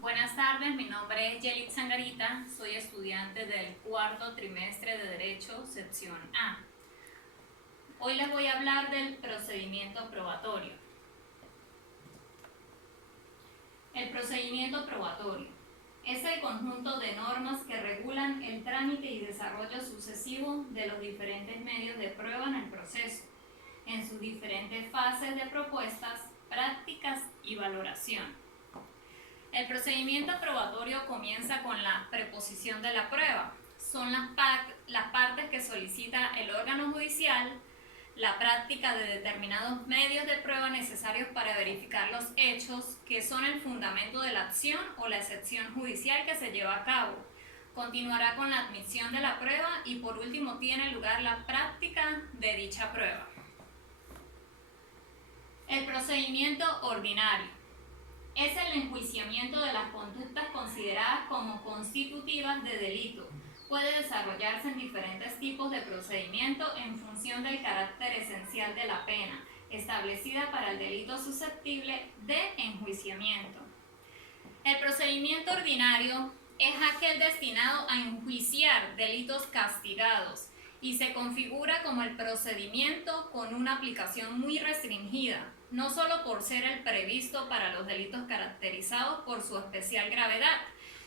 Buenas tardes, mi nombre es Yelit Sangarita, soy estudiante del cuarto trimestre de Derecho, sección A. Hoy les voy a hablar del procedimiento probatorio. El procedimiento probatorio es el conjunto de normas que regulan el trámite y desarrollo sucesivo de los diferentes medios de prueba en el proceso, en sus diferentes fases de propuestas, prácticas y valoración. El procedimiento probatorio comienza con la preposición de la prueba. Son las partes que solicita el órgano judicial, la práctica de determinados medios de prueba necesarios para verificar los hechos, que son el fundamento de la acción o la excepción judicial que se lleva a cabo. Continuará con la admisión de la prueba y por último tiene lugar la práctica de dicha prueba. El procedimiento ordinario es el enjuiciamiento de las conductas consideradas como constitutivas de delito. Puede desarrollarse en diferentes tipos de procedimiento en función del carácter esencial de la pena, establecida para el delito susceptible de enjuiciamiento. El procedimiento ordinario es aquel destinado a enjuiciar delitos castigados y se configura como el procedimiento con una aplicación muy restringida, no solo por ser el previsto para los delitos caracterizados por su especial gravedad,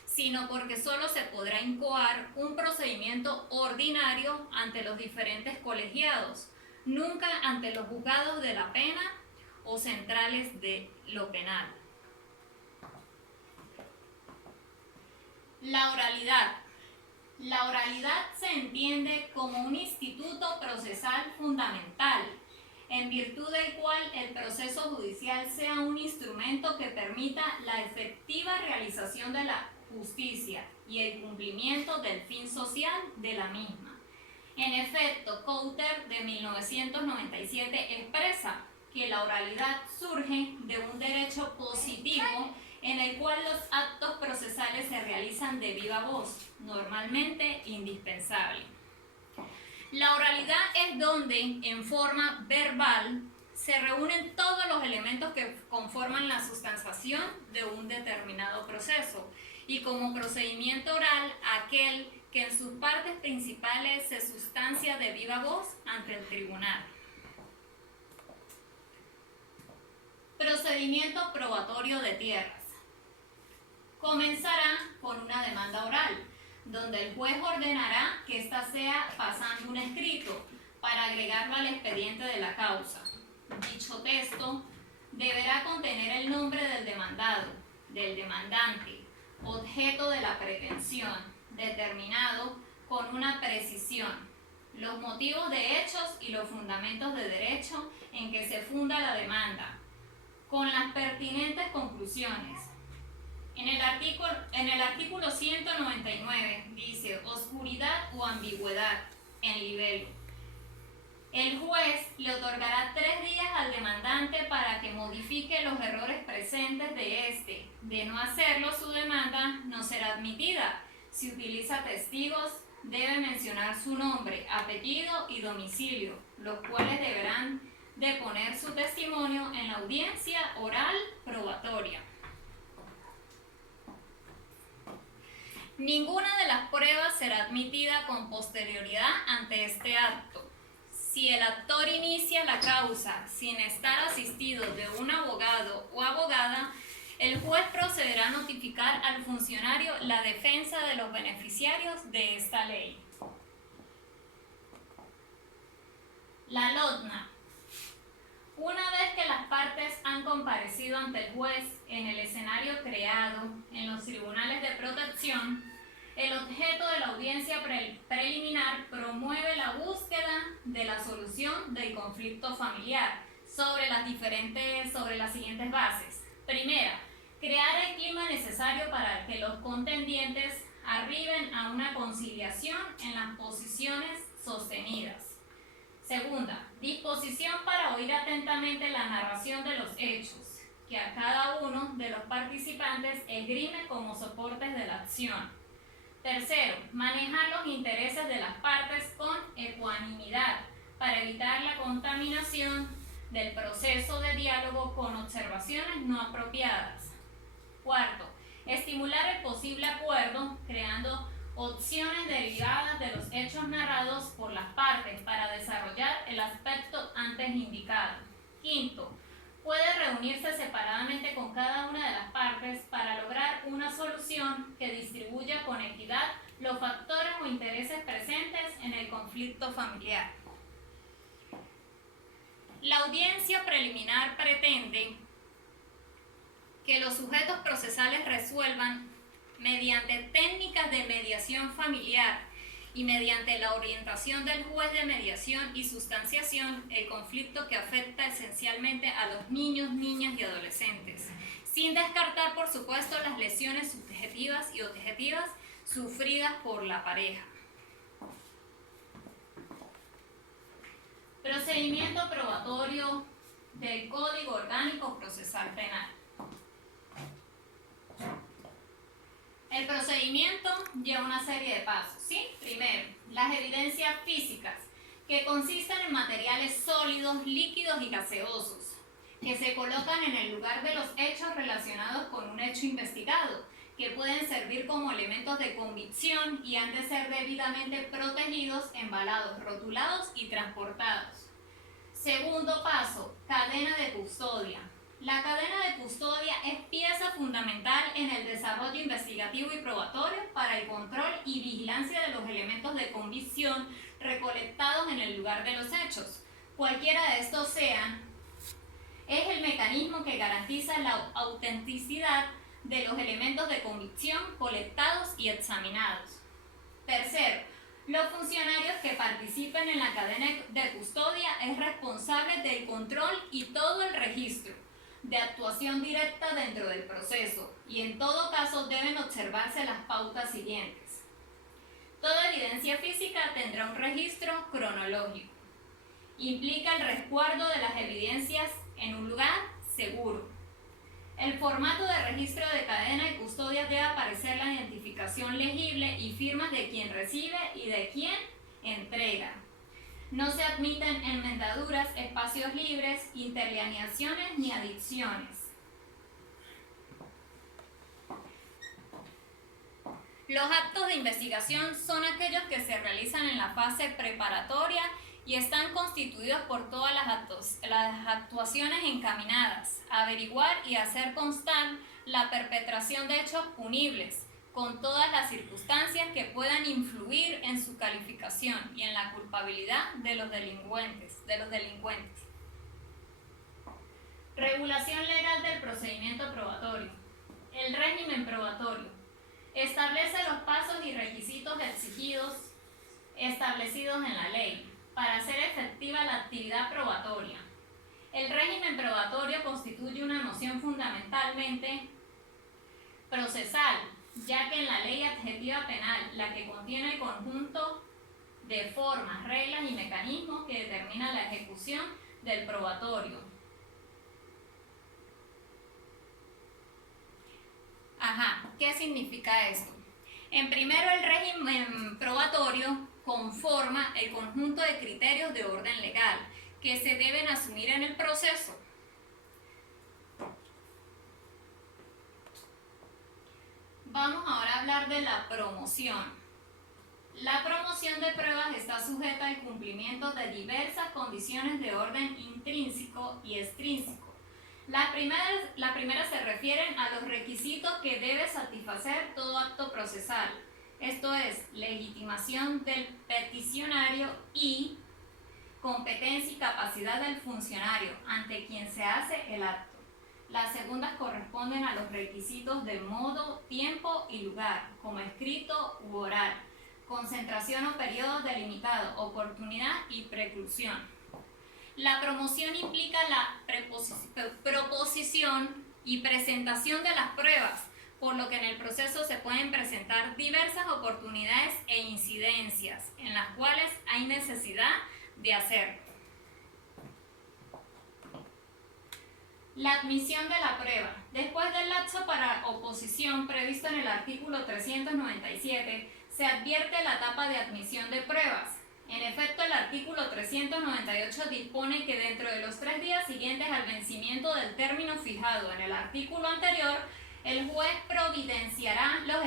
sino porque solo se podrá incoar un procedimiento ordinario ante los diferentes colegiados, nunca ante los juzgados de la pena o centrales de lo penal. La oralidad. La oralidad se entiende como un instituto procesal fundamental, en virtud del cual el proceso judicial sea un instrumento que permita la efectiva realización de la justicia y el cumplimiento del fin social de la misma. En efecto, Couter de 1997 expresa que la oralidad surge de un derecho positivo en el cual los actos procesales se realizan de viva voz, normalmente indispensable. La oralidad es donde, en forma verbal, se reúnen todos los elementos que conforman la sustanciación de un determinado proceso, y como procedimiento oral, aquel que en sus partes principales se sustancia de viva voz ante el tribunal. Procedimiento probatorio de tierras. Comenzará con una demanda oral, donde el juez ordenará que ésta sea pasando un escrito para agregarlo al expediente de la causa. Dicho texto deberá contener el nombre del demandado, del demandante, objeto de la pretensión, determinado con una precisión, los motivos de hechos y los fundamentos de derecho en que se funda la demanda, con las pertinentes conclusiones. En el artículo 199 dice oscuridad o ambigüedad en libelo. El juez le otorgará 3 días al demandante para que modifique los errores presentes de este. De no hacerlo, su demanda no será admitida. Si utiliza testigos, debe mencionar su nombre, apellido y domicilio, los cuales deberán deponer su testimonio en la audiencia oral probatoria. Ninguna de las pruebas será admitida con posterioridad ante este acto. Si el actor inicia la causa sin estar asistido de un abogado o abogada, el juez procederá a notificar al funcionario la defensa de los beneficiarios de esta ley. La lotna. Una vez que las partes han comparecido ante el juez en el escenario creado en los tribunales de protección, el objeto de la audiencia preliminar promueve la búsqueda de la solución del conflicto familiar sobre las siguientes bases. Primera, crear el clima necesario para que los contendientes arriben a una conciliación en las posiciones sostenidas. Segunda, disposición para oír atentamente la narración de los hechos, que a cada uno de los participantes esgrime como soportes de la acción. Tercero, manejar los intereses de las partes con ecuanimidad para evitar la contaminación del proceso de diálogo con observaciones no apropiadas. Cuarto, estimular posible acuerdo, creando opciones derivadas de los hechos narrados por las partes para desarrollar el aspecto antes indicado. Quinto, puede reunirse separadamente con cada una de las partes para lograr una solución que distribuya con equidad los factores o intereses presentes en el conflicto familiar. La audiencia preliminar pretende que los sujetos procesales resuelvan mediante técnicas de mediación familiar y mediante la orientación del juez de mediación y sustanciación el conflicto que afecta esencialmente a los niños, niñas y adolescentes, sin descartar, por supuesto, las lesiones subjetivas y objetivas sufridas por la pareja. Procedimiento probatorio del Código Orgánico Procesal Penal. El procedimiento lleva una serie de pasos, ¿sí? Primero, las evidencias físicas, que consisten en materiales sólidos, líquidos y gaseosos, que se colocan en el lugar de los hechos relacionados con un hecho investigado, que pueden servir como elementos de convicción y han de ser debidamente protegidos, embalados, rotulados y transportados. Segundo paso, cadena de custodia. La cadena de custodia es pieza fundamental en el desarrollo investigativo y probatorio para el control y vigilancia de los elementos de convicción recolectados en el lugar de los hechos. Cualquiera de estos sean, es el mecanismo que garantiza la autenticidad de los elementos de convicción colectados y examinados. Tercero, los funcionarios que participen en la cadena de custodia es responsable del control y todo el registro de actuación directa dentro del proceso y en todo caso deben observarse las pautas siguientes. Toda evidencia física tendrá un registro cronológico. Implica el resguardo de las evidencias en un lugar seguro. El formato de registro de cadena y custodia debe aparecer la identificación legible y firmas de quien recibe y de quien entrega. No se admiten enmendaduras, espacios libres, interlineaciones ni adiciones. Los actos de investigación son aquellos que se realizan en la fase preparatoria y están constituidos por todas las actuaciones encaminadas a averiguar y hacer constar la perpetración de hechos punibles, con todas las circunstancias que puedan influir en su calificación y en la culpabilidad de los delincuentes. Regulación legal del procedimiento probatorio. El régimen probatorio establece los pasos y requisitos exigidos establecidos en la ley para hacer efectiva la actividad probatoria. El régimen probatorio constituye una noción fundamentalmente procesal, ya que en la ley adjetiva penal, la que contiene el conjunto de formas, reglas y mecanismos que determinan la ejecución del probatorio. ¿Qué significa esto? En primero, el régimen probatorio conforma el conjunto de criterios de orden legal que se deben asumir en el proceso. Vamos ahora a hablar de la promoción. La promoción de pruebas está sujeta al cumplimiento de diversas condiciones de orden intrínseco y extrínseco. Las primeras se refieren a los requisitos que debe satisfacer todo acto procesal. Esto es, legitimación del peticionario y competencia y capacidad del funcionario ante quien se hace el acto. Las segundas corresponden a los requisitos de modo, tiempo y lugar, como escrito u oral, concentración o periodo delimitado, oportunidad y preclusión. La promoción implica la proposición y presentación de las pruebas, por lo que en el proceso se pueden presentar diversas oportunidades e incidencias en las cuales hay necesidad de hacerlo. La admisión de la prueba. Después del lapso para oposición previsto en el artículo 397, se advierte la etapa de admisión de pruebas. En efecto, el artículo 398 dispone que dentro de los 3 días siguientes al vencimiento del término fijado en el artículo anterior, el juez providenciará los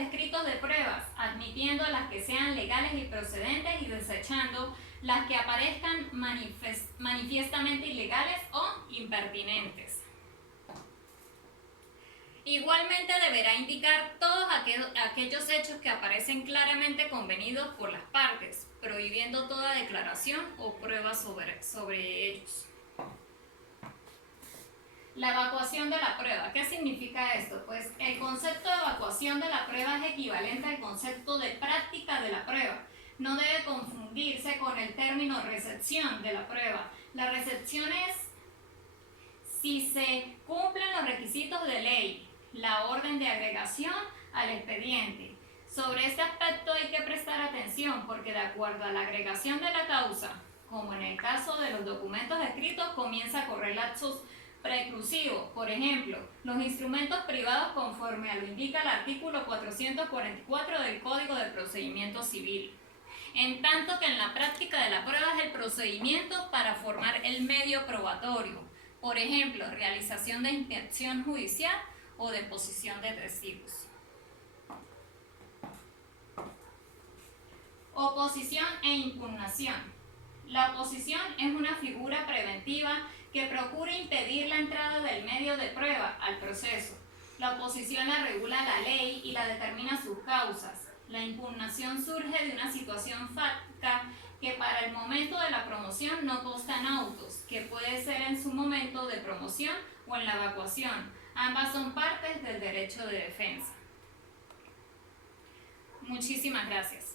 pruebas, admitiendo las que sean legales y procedentes y desechando las que aparezcan manifiestamente ilegales o impertinentes. Igualmente deberá indicar todos aquellos hechos que aparecen claramente convenidos por las partes, prohibiendo toda declaración o prueba sobre ellos. La evacuación de la prueba. ¿Qué significa esto? Pues el concepto de evacuación de la prueba es equivalente al concepto de práctica de la prueba. No debe confundirse con el término recepción de la prueba. La recepción es si se cumplen los requisitos de ley, la orden de agregación al expediente. Sobre este aspecto hay que prestar atención porque de acuerdo a la agregación de la causa, como en el caso de los documentos escritos, comienza a correr lapsos preclusivos. Por ejemplo, los instrumentos privados conforme a lo indica el artículo 444 del Código de Procedimiento Civil. En tanto que en la práctica de la prueba es el procedimiento para formar el medio probatorio. Por ejemplo, realización de inspección judicial o deposición de testigos. Oposición e impugnación. La oposición es una figura preventiva que procura impedir la entrada del medio de prueba al proceso. La oposición la regula la ley y la determina sus causas. La impugnación surge de una situación fáctica que para el momento de la promoción no consta en autos, que puede ser en su momento de promoción o en la evacuación. Ambas son partes del derecho de defensa. Muchísimas gracias.